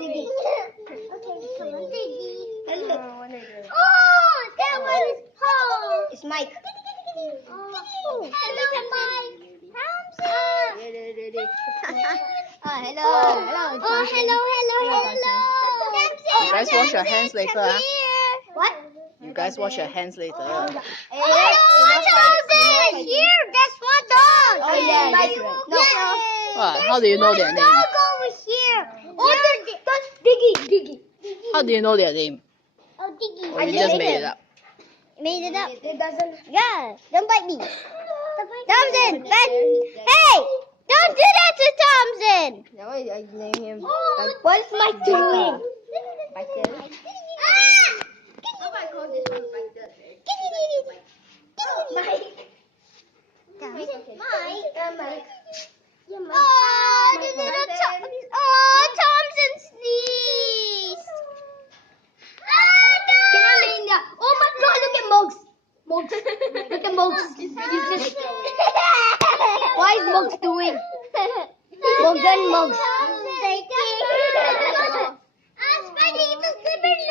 Diggy. Okay, come on, Diggy. Hello. Oh, that one is Paul. It's Mike. Oh, hello, Mike. Hello. Hello. You guys wash your hands later. Huh? What? You guys wash your hands later. Hello, Thompson. Here, that's my dog. Oh yeah, that's right. No. How do you know their name? Dog over here. Oh, that's Diggy. How do you know their name? Oh, Diggy. Or you just made it up? Made it up. It doesn't. Yeah, don't bite me. Thompson, hey, don't do that to Thompson. Now I name him. Oh, what's Mike doing? Thompson sneezed. Oh my God! Look at Mugs. Look at Mugs. What is Mugs doing? Mugs.